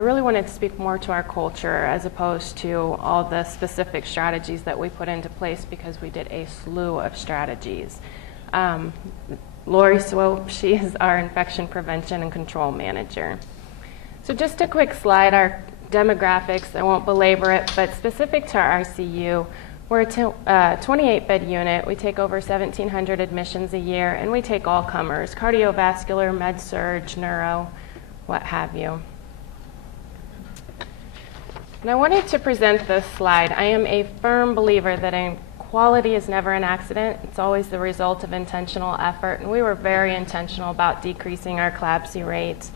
I really wanted to speak more to our culture as opposed to all the specific strategies that we put into place, because we did a slew of strategies. Lori Swope, she is our infection prevention and control manager. So just a quick slide, our demographics, I won't belabor it, but specific to our ICU, we're a 28-bed unit. We take over 1,700 admissions a year, and we take all comers, cardiovascular, med-surg, neuro, what have you. And I wanted to present this slide. I am a firm believer that quality is never an accident. It's always the result of intentional effort, and we were very intentional about decreasing our CLABSI rates.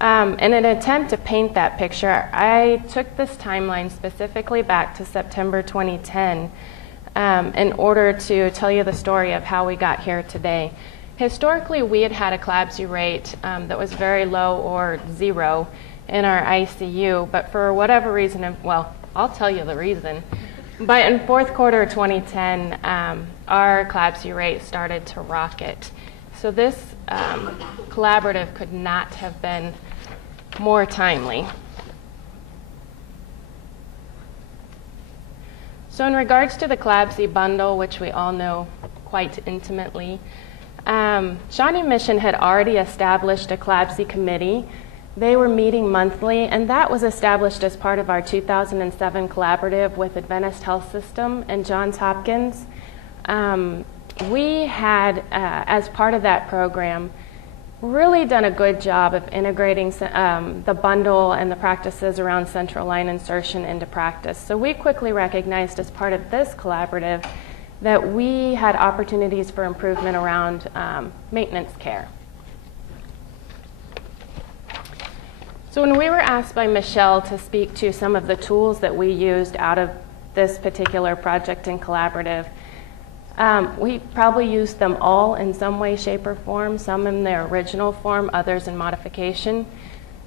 In an attempt to paint that picture, I took this timeline specifically back to September 2010 in order to tell you the story of how we got here today. Historically, we had a CLABSI rate that was very low or zero in our ICU, but for whatever reason, well, I'll tell you the reason, but in fourth quarter of 2010, our CLABSI rate started to rocket. So this collaborative could not have been more timely. So in regards to the CLABSI bundle, which we all know quite intimately, Shawnee Mission had already established a CLABSI committee. They were meeting monthly, and that was established as part of our 2007 collaborative with Adventist Health System and Johns Hopkins. We had, as part of that program, really done a good job of integrating the bundle and the practices around central line insertion into practice. So we quickly recognized as part of this collaborative that we had opportunities for improvement around maintenance care. So when we were asked by Michelle to speak to some of the tools that we used out of this particular project and collaborative, we probably used them all in some way, shape, or form, some in their original form, others in modification.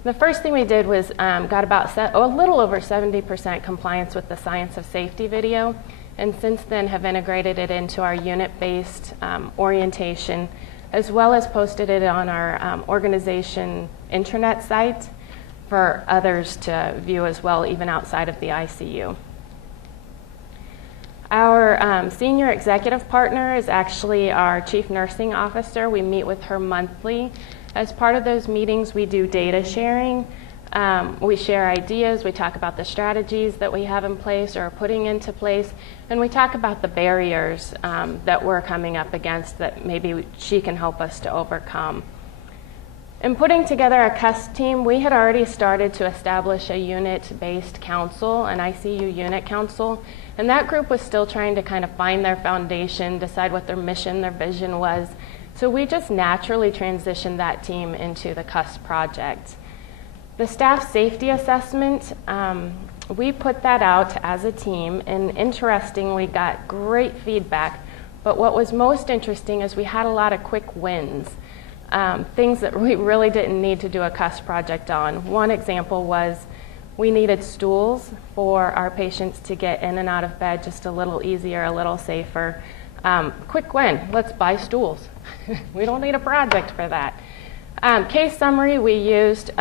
The first thing we did was got about a little over 70% compliance with the Science of Safety video, and since then have integrated it into our unit-based orientation, as well as posted it on our organization intranet site for others to view as well, even outside of the ICU. Our senior executive partner is actually our chief nursing officer. We meet with her monthly. As part of those meetings, we do data sharing. We share ideas. We talk about the strategies that we have in place or are putting into place. And we talk about the barriers that we're coming up against that maybe she can help us to overcome. In putting together our CUS team, we had already started to establish a unit-based council, an ICU unit council, and that group was still trying to kind of find their foundation, decide what their mission, their vision was. So we just naturally transitioned that team into the CUS project. The staff safety assessment, we put that out as a team, and interestingly got great feedback. But what was most interesting is we had a lot of quick wins. Things that we really didn't need to do a CUS project on. One example was we needed stools for our patients to get in and out of bed just a little easier, a little safer. Quick win, let's buy stools. We don't need a project for that. Case summary, we used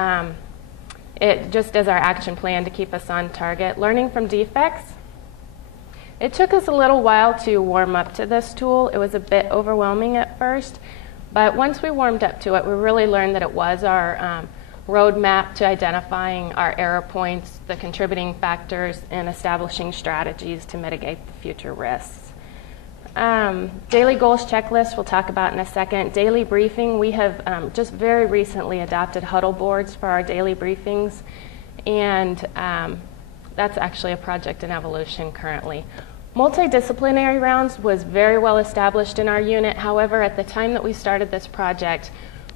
it just as our action plan to keep us on target. Learning from defects. It took us a little while to warm up to this tool. It was a bit overwhelming at first. But once we warmed up to it, we really learned that it was our roadmap to identifying our error points, the contributing factors, and establishing strategies to mitigate the future risks. Daily goals checklist, we'll talk about in a second. Daily briefing, we have just very recently adopted huddle boards for our daily briefings, and that's actually a project in evolution currently. Multidisciplinary rounds was very well established in our unit. However, at the time that we started this project,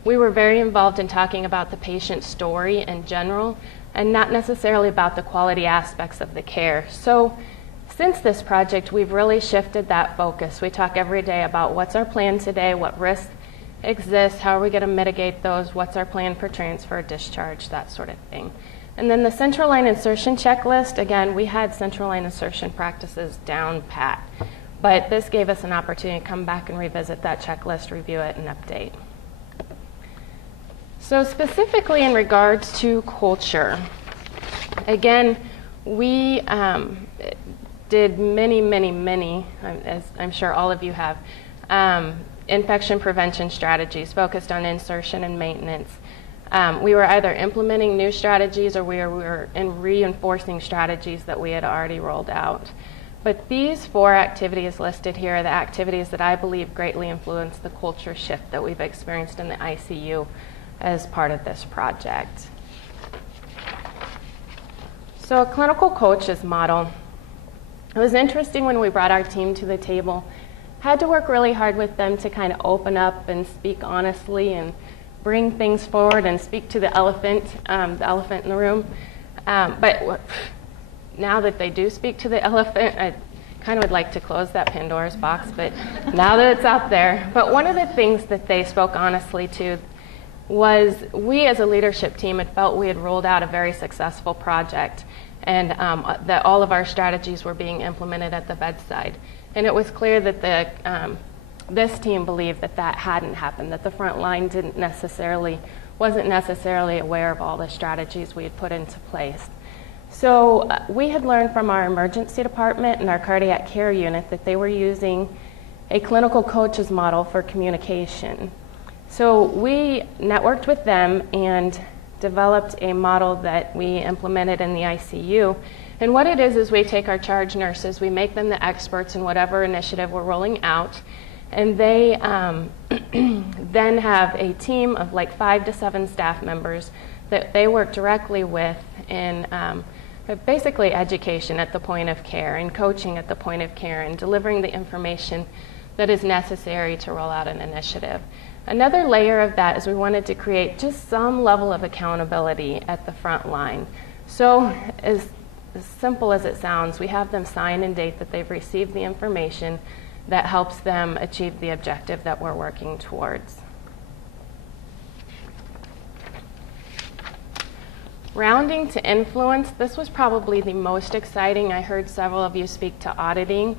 we were very involved in talking about the patient story in general and not necessarily about the quality aspects of the care. So since this project, we've really shifted that focus. We talk every day about what's our plan today, what risks exist, how are we going to mitigate those, what's our plan for transfer, discharge, that sort of thing. And then the central line insertion checklist, again, we had central line insertion practices down pat, but this gave us an opportunity to come back and revisit that checklist, review it, and update. So specifically in regards to culture, Again, we did many, as I'm sure all of you have, infection prevention strategies focused on insertion and maintenance. We were either implementing new strategies or we were reinforcing strategies that we had already rolled out. But these 4 activities listed here are the activities that I believe greatly influenced the culture shift that we've experienced in the ICU as part of this project. So a clinical coaches model. It was interesting when we brought our team to the table. Had to work really hard with them to kind of open up and speak honestly and bring things forward and speak to the elephant in the room. But now that they do speak to the elephant, I kind of would like to close that Pandora's box, but now that it's out there. But one of the things that they spoke honestly to was we as a leadership team had felt we had rolled out a very successful project and that all of our strategies were being implemented at the bedside. And it was clear that this team believed that that hadn't happened, that the front line wasn't necessarily aware of all the strategies we had put into place. So we had learned from our emergency department and our cardiac care unit that they were using a clinical coaches model for communication. So we networked with them and developed a model that we implemented in the ICU. And what it is we take our charge nurses, we make them the experts in whatever initiative we're rolling out, and they then have a team of like 5 to 7 staff members that they work directly with in basically education at the point of care and coaching at the point of care and delivering the information that is necessary to roll out an initiative. Another layer of that is we wanted to create just some level of accountability at the front line. So as simple as it sounds, we have them sign and date that they've received the information that helps them achieve the objective that we're working towards. Rounding to influence, this was probably the most exciting. I heard several of you speak to auditing.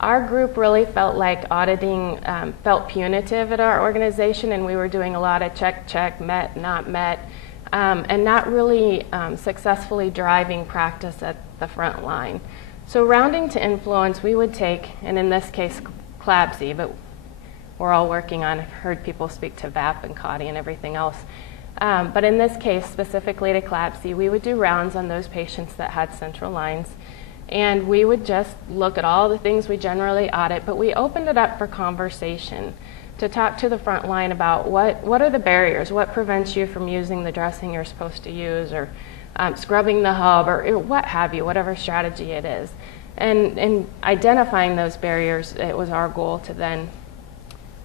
Our group really felt like auditing felt punitive at our organization, and we were doing a lot of check, met, not met, and not really successfully driving practice at the front line. So rounding to influence, we would take, and in this case, CLABSI, but we're all working on, I've heard people speak to VAP and CODI and everything else. But in this case, specifically to CLABSI, we would do rounds on those patients that had central lines. And we would just look at all the things we generally audit, but we opened it up for conversation to talk to the front line about what are the barriers, what prevents you from using the dressing you're supposed to use, or scrubbing the hub, or what have you, whatever strategy it is. And identifying those barriers, it was our goal to then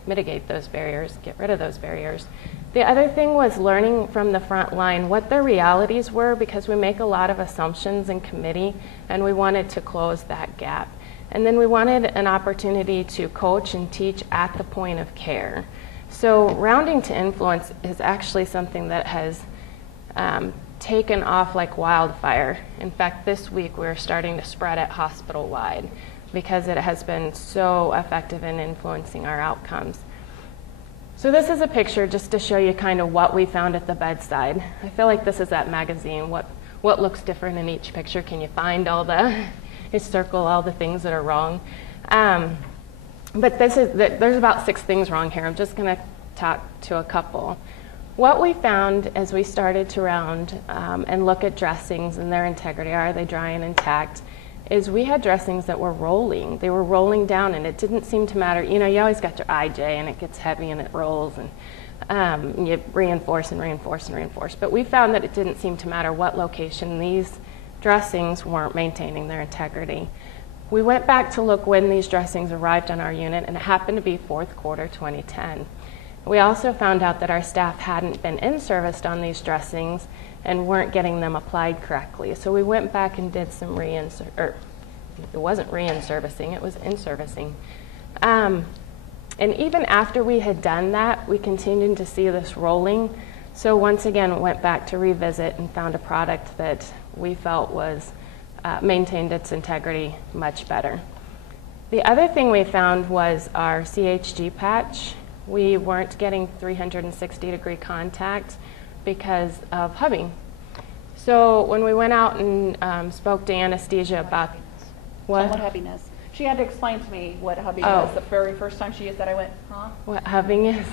mitigate those barriers, get rid of those barriers. The other thing was learning from the front line what their realities were, because we make a lot of assumptions in committee, and we wanted to close that gap. And then we wanted an opportunity to coach and teach at the point of care. So rounding to influence is actually something that has taken off like wildfire. In fact, this week we're starting to spread it hospital-wide because it has been so effective in influencing our outcomes. So this is a picture just to show you kind of what we found at the bedside. I feel like this is that magazine, what looks different in each picture. Can you find all circle all the things that are wrong? But there's about 6 things wrong here. I'm just going to talk to a couple. What we found as we started to round and look at dressings and their integrity, are they dry and intact, is we had dressings that were rolling. They were rolling down, and it didn't seem to matter. You know, you always got your IJ, and it gets heavy, and it rolls, and you reinforce and reinforce and reinforce. But we found that it didn't seem to matter what location. These dressings weren't maintaining their integrity. We went back to look when these dressings arrived on our unit, and it happened to be 4th quarter 2010. We also found out that our staff hadn't been in-serviced on these dressings and weren't getting them applied correctly. So we went back and did some it wasn't re-in-servicing, it was in-servicing. And even after we had done that, we continued to see this rolling. So once again, went back to revisit and found a product that we felt was maintained its integrity much better. The other thing we found was our CHG patch. We weren't getting 360-degree contact because of hubbing. So when we went out and spoke to anesthesia about What happiness? She had to explain to me what hubbing was the very first time she used that. I went, huh? What hubbing is?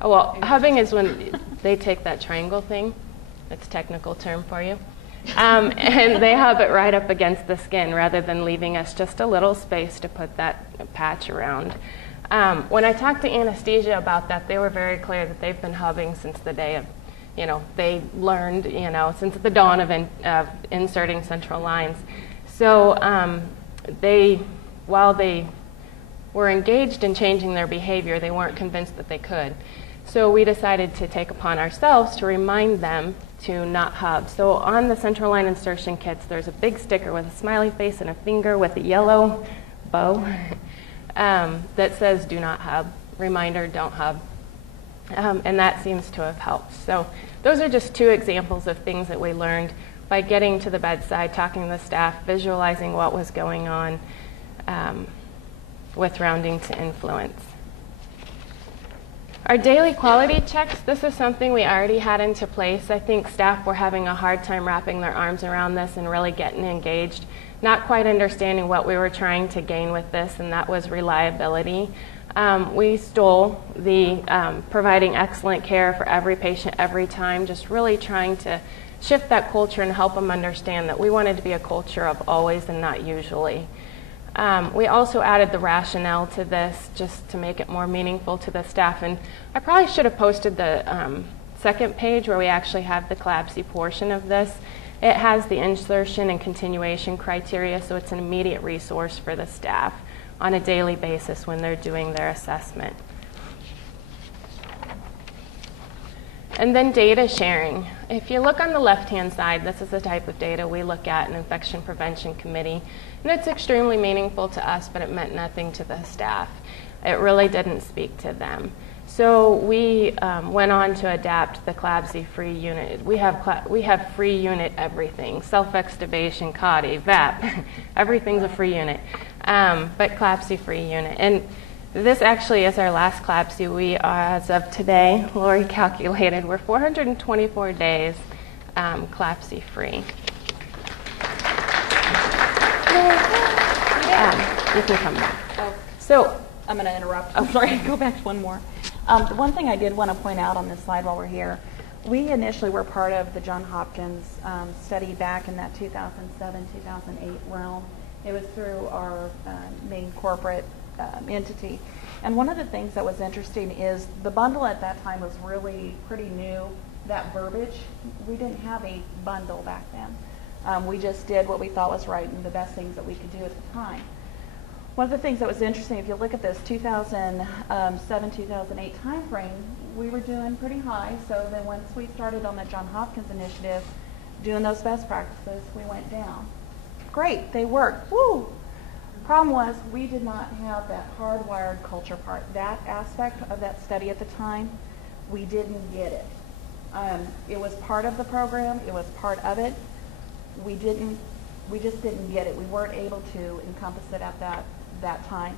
Oh, well, hubbing is when they take that triangle thing. It's a technical term for you. And they hub it right up against the skin rather than leaving us just a little space to put that patch around. When I talked to anesthesia about that, they were very clear that they've been hubbing since the day of, they learned, since the dawn of inserting central lines. So while they were engaged in changing their behavior, they weren't convinced that they could. So we decided to take upon ourselves to remind them to not hub. So on the central line insertion kits, there's a big sticker with a smiley face and a finger with a yellow bow that says do not hub. Reminder, don't hub. And that seems to have helped. So those are just two examples of things that we learned by getting to the bedside, talking to the staff, visualizing what was going on with rounding to influence. Our daily quality checks, this is something we already had into place. I think staff were having a hard time wrapping their arms around this and really getting engaged, not quite understanding what we were trying to gain with this, and that was reliability. We stole the providing excellent care for every patient every time, just really trying to shift that culture and help them understand that we wanted to be a culture of always and not usually. We also added the rationale to this just to make it more meaningful to the staff. And I probably should have posted the second page where we actually have the CLABSI portion of this. It has the insertion and continuation criteria, so it's an immediate resource for the staff on a daily basis when they're doing their assessment. And then data sharing. If you look on the left-hand side, this is the type of data we look at in Infection Prevention Committee. And it's extremely meaningful to us, but it meant nothing to the staff. It really didn't speak to them. So we went on to adapt the CLABSI free unit. We have free unit everything, self-extubation, CODI, VAP, everything's a free unit, but CLABSI free unit. And this actually is our last CLABSI. We are, as of today, Lori calculated, we're 424 days CLABSI free. You can come back. Oh. So I'm going to interrupt. I'm sorry. Go back to one more. The one thing I did want to point out on this slide while we're here, we initially were part of the Johns Hopkins study back in that 2007-2008 realm. It was through our main corporate entity. And one of the things that was interesting is the bundle at that time was really pretty new. That verbiage, we didn't have a bundle back then. We just did what we thought was right and the best things that we could do at the time. One of the things that was interesting, if you look at this 2007-2008 time frame, we were doing pretty high. So then once we started on the Johns Hopkins initiative, doing those best practices, we went down. Great, they worked. Woo! Problem was, we did not have that hardwired culture part. That aspect of that study at the time, we didn't get it. It was part of the program. It was part of it. We just didn't get it. We weren't able to encompass it at that time.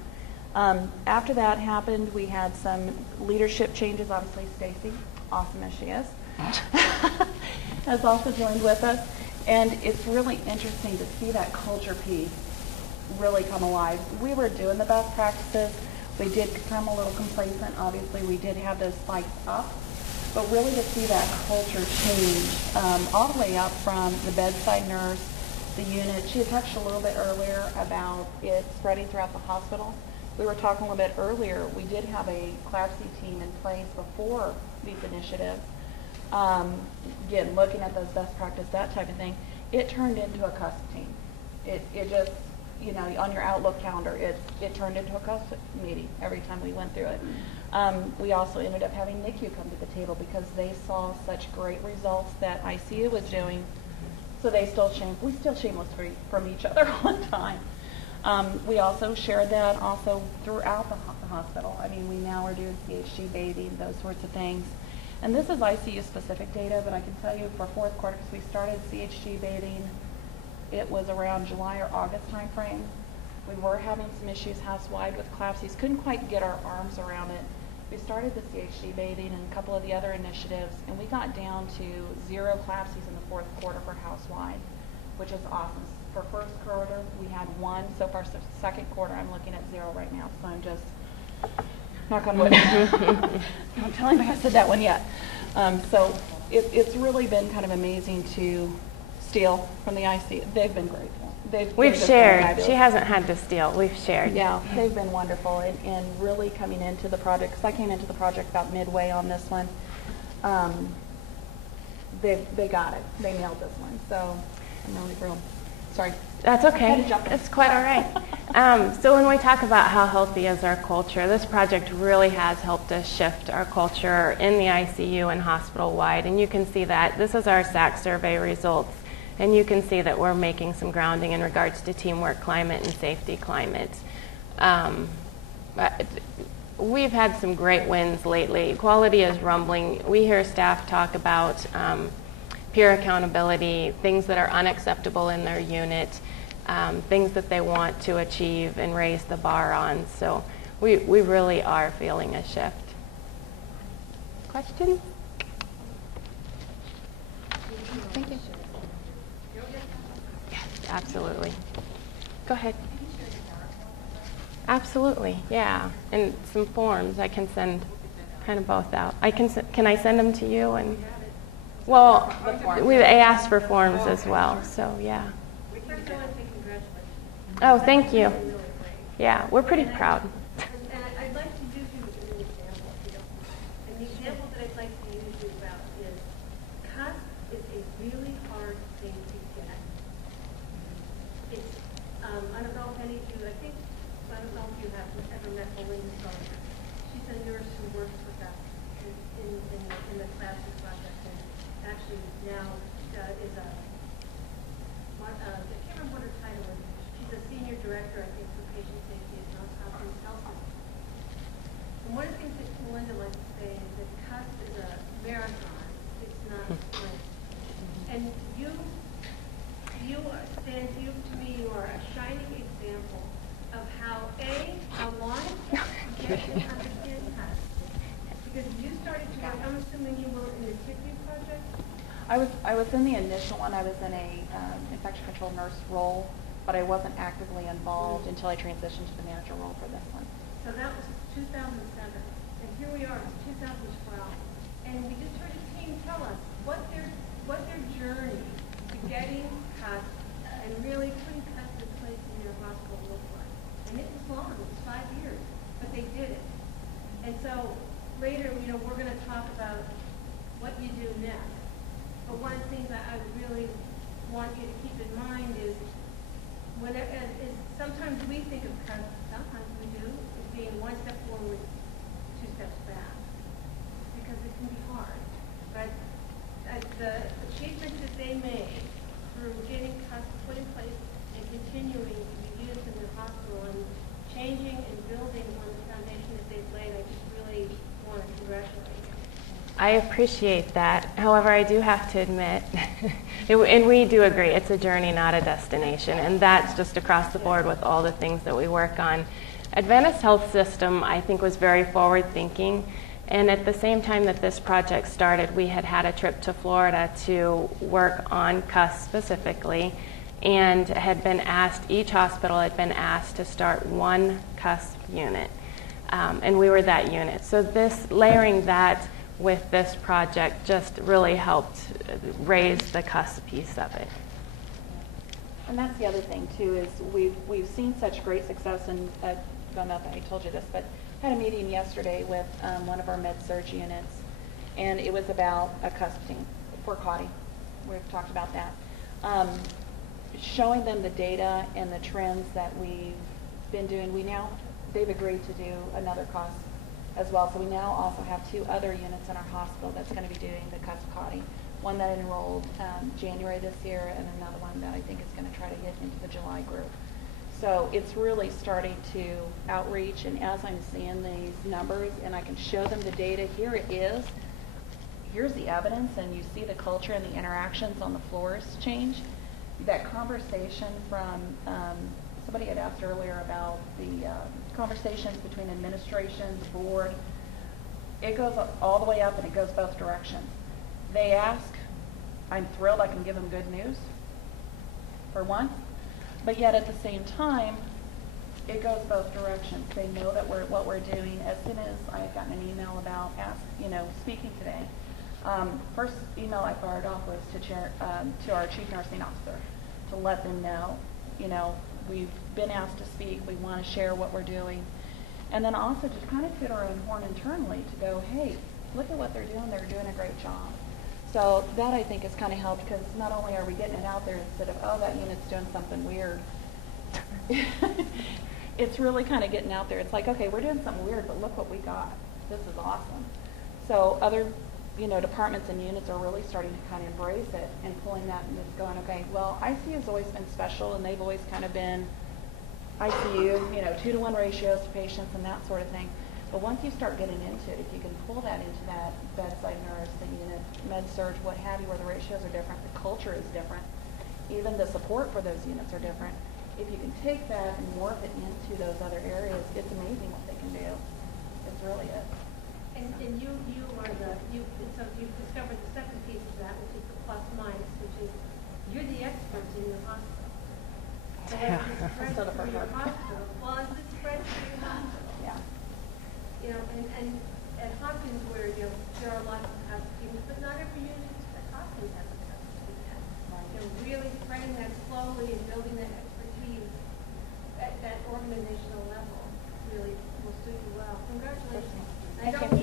After that happened, we had some leadership changes. Obviously, Stacy, awesome as she is, has also joined with us. And it's really interesting to see that culture piece really come alive. We were doing the best practices. We did become a little complacent. Obviously, we did have those spikes up. But really to see that culture change all the way up from the bedside nurse, the unit. She had touched a little bit earlier about it spreading throughout the hospital. We were talking a little bit earlier. We did have a CLABSI team in place before these initiatives. Again, looking at those best practice, that type of thing, it turned into a custom team. It just, you know, on your Outlook calendar, it turned into a custom meeting every time we went through it. We also ended up having NICU come to the table because they saw such great results that ICU was doing. So we still shameless from each other all the time. We also shared that also throughout the hospital. I mean, we now are doing CHG bathing, those sorts of things. And this is ICU specific data, but I can tell you for fourth quarter, because we started CHG bathing, it was around July or August time frame. We were having some issues house-wide with CLABSIs. Couldn't quite get our arms around it. we started the CHD bathing and a couple of the other initiatives, and we got down to 0 CLABSIs in the fourth quarter for housewide, which is awesome. For first quarter, we had 1. So far, second quarter, I'm looking at 0 right now. So I'm just, knock on wood. Don't tell anybody I said that one yet. So it's really been kind of amazing to steal from the IC. They've been grateful. We've shared. She hasn't had to steal. We've shared. Yeah, they've been wonderful, and really coming into the project, because I came into the project about midway on this one. They got it. They nailed this one. So I'm really thrilled. Sorry. That's okay. It's quite all right. So when we talk about how healthy is our culture, this project really has helped us shift our culture in the ICU and hospital-wide, and you can see that. This is our SAC survey results. And you can see that we're making some grounding in regards to teamwork climate and safety climate. We've had some great wins lately. Quality is rumbling. We hear staff talk about peer accountability, things that are unacceptable in their unit, things that they want to achieve and raise the bar on. So we really are feeling a shift. Questions? Thank you. Absolutely. Go ahead. Absolutely, yeah. And some forms, I can send kind of both out. Can I send them to you? And well, we asked for forms as well, so yeah. Oh, thank you. Yeah, we're pretty proud. And I'd like to use you as an example, if you don't mind. And the example that I'd like to use you about is CUS is a really hard thing to get. It's, I don't know if any of you, I don't know if you have ever met Belinda Stark. She's a nurse who works with us in the CLABSI project, and actually now is a, I can't remember what her title is. She's a senior director, I think, for patient safety at Johns Hopkins Health System. And one of the things that Belinda likes to say is that CUS is a marathon. It's not a sprint. And you to me, you are a shining example of how long it takes to get and understand CUS. Because you started to work, I'm assuming you were in the TICU project? I was in the initial one. I was in a infection control nurse role, but I wasn't actively involved until I transitioned to the manager role for this one. So that was 2007, and here we are, it's 2012, and we just heard a team tell us what their journey to getting CUS and really putting CUS in place in their hospital looked like. And it was long, it was 5 years, but they did it. And so later, we're going to talk about what you do next. But one of the things I really want you to keep in mind is sometimes we think of CUS, sometimes we do, as being 1 step forward, 2 steps back, because it can be hard. But the achievements that they made through getting CUS put in place and continuing to be used in the hospital and changing and building on the foundation that they've laid, I just really want to congratulate you. I appreciate that. However, I do have to admit, and we do agree, it's a journey, not a destination, and that's just across the board with all the things that we work on. Adventist Health System, I think, was very forward-thinking, and at the same time that this project started, we had a trip to Florida to work on CUS specifically, and had been asked, each hospital had been asked to start 1 CUS unit, and we were that unit. So layering that with this project just really helped raise the CUS piece of it. And that's the other thing too, is we've seen such great success, and I don't know if I told you this, but I had a meeting yesterday with one of our med-surg units, and it was about a CUS team for CAUTI. We've talked about that. Showing them the data and the trends that we've been doing. They've agreed to do another CUS as well. So we now also have 2 other units in our hospital that's going to be doing the CUS CAUTI. One that enrolled January this year, and another one that I think is going to try to get into the July group. So it's really starting to outreach, and as I'm seeing these numbers and I can show them the data, here it is, here's the evidence, and you see the culture and the interactions on the floors change. That conversation from, somebody had asked earlier about the conversations between administration, the board, it goes all the way up and it goes both directions. They ask, I'm thrilled I can give them good news, for one, but yet at the same time, it goes both directions. They know that what we're doing. As soon as I had gotten an email about speaking today, first email I fired off was to our chief nursing officer to let them know, we've been asked to speak. We want to share what we're doing, and then also just kind of toot our own horn internally to go, hey, look at what they're doing. They're doing a great job. So that I think has kind of helped, because not only are we getting it out there instead of, oh, that unit's doing something weird. It's really kind of getting out there. It's like, okay, we're doing something weird, but look what we got. This is awesome. So other, departments and units are really starting to kind of embrace it and pulling that and just going, okay, well, ICU has always been special, and they've always kind of been ICU, 2-to-1 ratios to patients and that sort of thing. But once you start getting into it, if you can pull that into that bedside nurse, the unit, med surg, what have you, where the ratios are different, the culture is different, even the support for those units are different. If you can take that and morph it into those other areas, it's amazing what they can do. It's really it. And you've discovered the second piece of that, which is the plus minus, which is you're the experts in your hospital. So as it spreads through your hospital, as it spreads through your hospital. Yeah. And at Hopkins, where there are lots of housekeepers, but not every unit at Hopkins has a housekeeper. Right. Really spreading that slowly and building that expertise at that organizational level really will suit you well. Congratulations. Thank you.